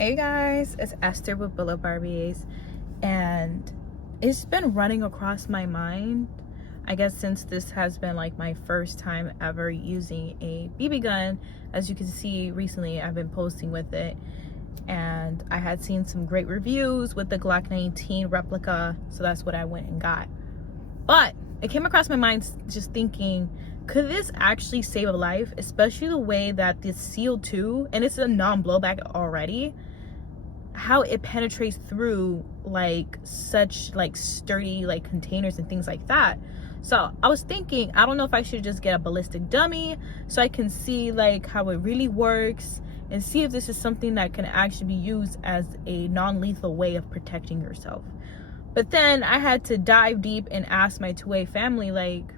Hey guys, it's Esther with Billa Barbies, and it's been running across my mind, I guess, since this has been like my first time ever using a BB gun. As you can see, recently I've been posting with it, and I had seen some great reviews with the Glock 19 replica, so that's what I went and got. But it came across my mind just thinking, could this actually save a life, especially the way that this CO2, and it's a non-blowback already, how it penetrates through like such like sturdy like containers and things like that. So I was thinking, I don't know if I should just get a ballistic dummy so I can see like how it really works and see if this is something that can actually be used as a non-lethal way of protecting yourself. But then I had to dive deep and ask my 2A family, like,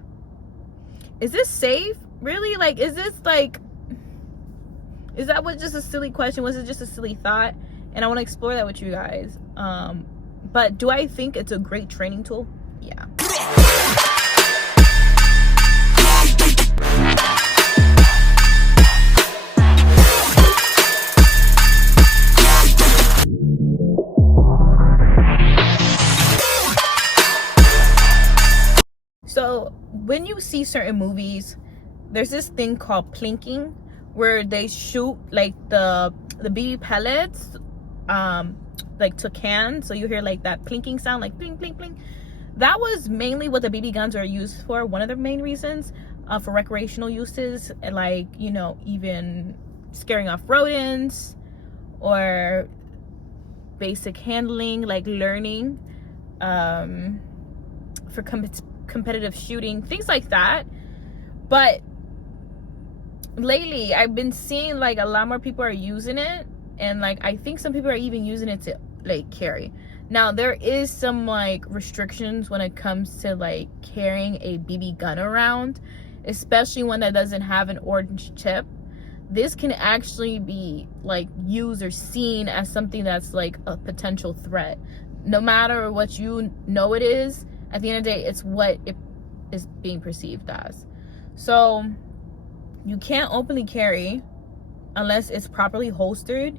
is this safe? Really? Like, is this like, is that what just a silly question? Was it just a silly thought? And I want to explore that with you guys. But do I think it's a great training tool? Yeah. So when you see certain movies, there's this thing called plinking, where they shoot like the BB pellets like to cans, so you hear like that plinking sound, like pling pling pling. That was mainly what the BB guns are used for. One of the main reasons, for recreational uses, like, you know, even scaring off rodents or basic handling, like learning, for competitive shooting, things like that. But lately I've been seeing like a lot more people are using it, and like I think some people are even using it to like carry. Now there is some like restrictions when it comes to like carrying a BB gun around, especially one that doesn't have an orange tip. This can actually be like used or seen as something that's like a potential threat. No matter what you know it is, at the end of the day, it's what it is being perceived as. So you can't openly carry unless it's properly holstered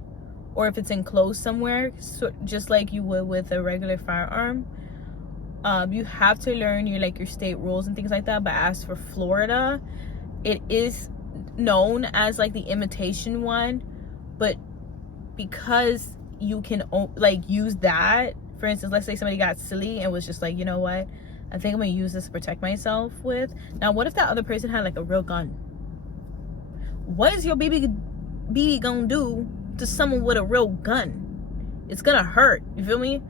or if it's enclosed somewhere, so just like you would with a regular firearm. You have to learn your state rules and things like that. But as for Florida, it is known as like the imitation one, but because you can like use that, for instance, let's say somebody got silly and was just like, you know what, I think I'm gonna use this to protect myself with. Now what if that other person had like a real gun? What is your BB gonna do to someone with a real gun? It's gonna hurt, you feel me?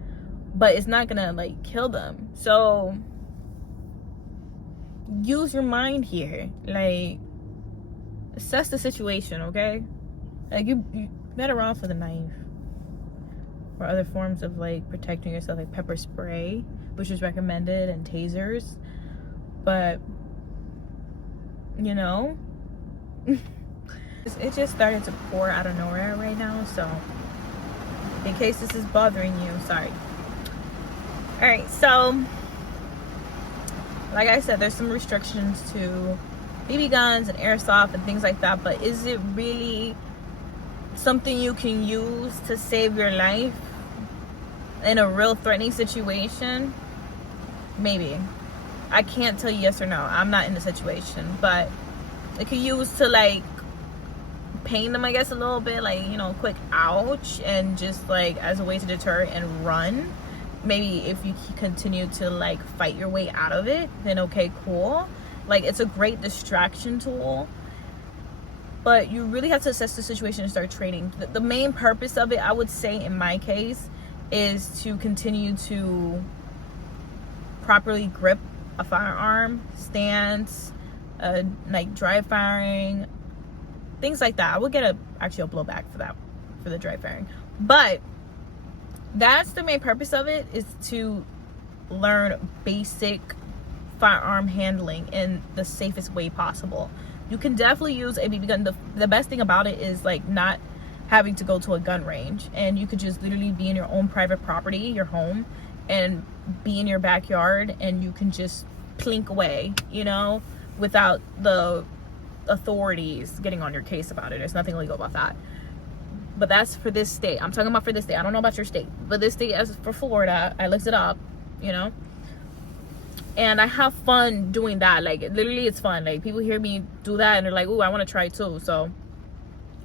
But it's not gonna like kill them. So use your mind here. Like, assess the situation, okay? Like you better off with a knife or other forms of like protecting yourself, like pepper spray, which is recommended, and tasers. But you know, it just started to pour out of nowhere right now, so in case this is bothering you, sorry. All right, so like I said, there's some restrictions to BB guns and airsoft and things like that, but is it really something you can use to save your life in a real threatening situation? Maybe. I can't tell you yes or no. I'm not in the situation, but it could use to like pain them, I guess, a little bit, like, you know, quick ouch, and just like as a way to deter and run. Maybe if you continue to like fight your way out of it, then okay, cool. Like, it's a great distraction tool, but you really have to assess the situation and start training. The main purpose of it, I would say in my case, is to continue to properly grip a firearm, stance, like dry firing, things like that. I would get actually a blowback for that, for the dry firing. But that's the main purpose of it, is to learn basic firearm handling in the safest way possible. You can definitely use a BB gun. The best thing about it is like not having to go to a gun range, and you could just literally be in your own private property, your home, and be in your backyard, and you can just plink away, you know, without the authorities getting on your case about it. There's nothing illegal about that. but that's for this state. I'm talking about for this state. I don't know about your state, but this state, as for Florida, I looked it up, you know, and I have fun doing that. Like, literally, it's fun. Like, people hear me do that and they're like, "Ooh, I want to try too." So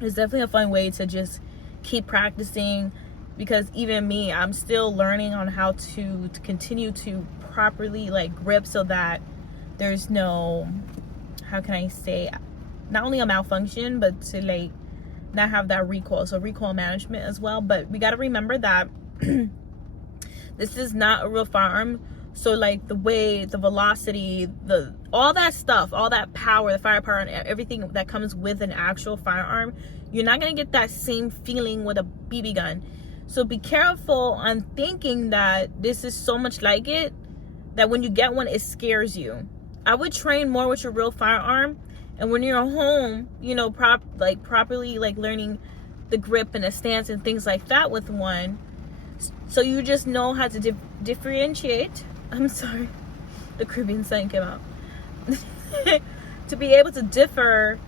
it's definitely a fun way to just keep practicing, because even me, I'm still learning on how to continue to properly like grip, so that there's no, how can I say, not only a malfunction, but to like not have that recoil. So recoil management as well. But we got to remember that this is not a real firearm. So like the weight, the velocity, all that stuff, all that power, the firepower and everything that comes with an actual firearm, you're not going to get that same feeling with a BB gun. So be careful on thinking that this is so much like it, that when you get one, it scares you. I would train more with your real firearm. And when you're home, you know, properly like learning the grip and the stance and things like that with one. So you just know how to differentiate. I'm sorry, the Caribbean sign came out. To be able to differ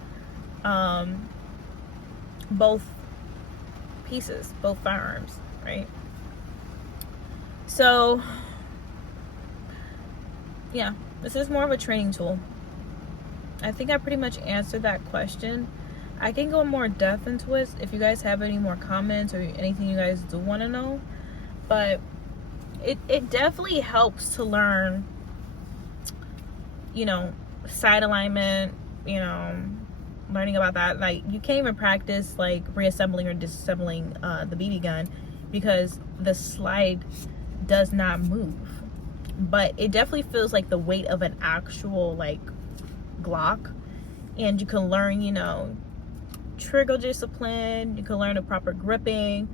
both pieces, both firearms, right? So yeah, this is more of a training tool. I think I pretty much answered that question. I can go more depth into it if you guys have any more comments or anything you guys do want to know. But it definitely helps to learn, you know, sight alignment, you know, learning about that. Like, you can't even practice like reassembling or disassembling the BB gun, because the slide does not move. But it definitely feels like the weight of an actual like Glock. And you can learn, you know, trigger discipline, you can learn the proper gripping,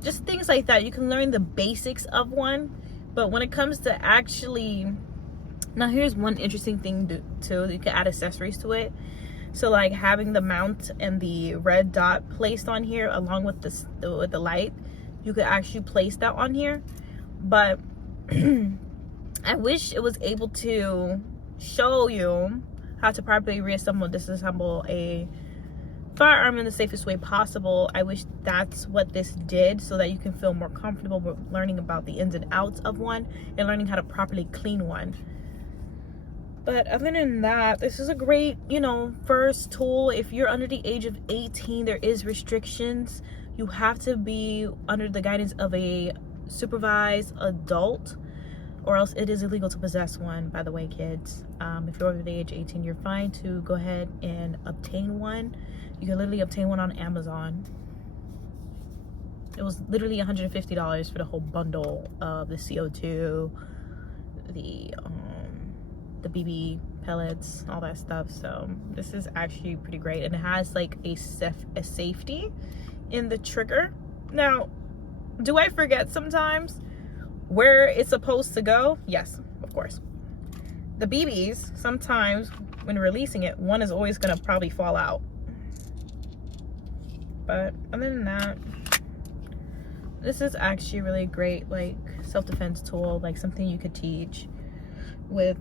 just things like that. You can learn the basics of one. But when it comes to actually, now here's one interesting thing too, you can add accessories to it. So like having the mount and the red dot placed on here along with the light, you could actually place that on here. But I wish it was able to show you how to properly reassemble and disassemble a firearm in the safest way possible. I wish that's what this did, so that you can feel more comfortable with learning about the ins and outs of one and learning how to properly clean one. But other than that, this is a great, you know, first tool. If you're under the age of 18, there is restrictions. You have to be under the guidance of a supervised adult, or else it is illegal to possess one, by the way, kids. If you're over the age of 18, you're fine to go ahead and obtain one. You can literally obtain one on Amazon. It was literally $150 for the whole bundle of the CO2, the BB pellets, all that stuff. So this is actually pretty great, and it has like a safety in the trigger. Now, do I forget sometimes where it's supposed to go? Yes, of course. The BBs, sometimes when releasing it, one is always gonna probably fall out. But other than that, this is actually really great, like self-defense tool, like something you could teach with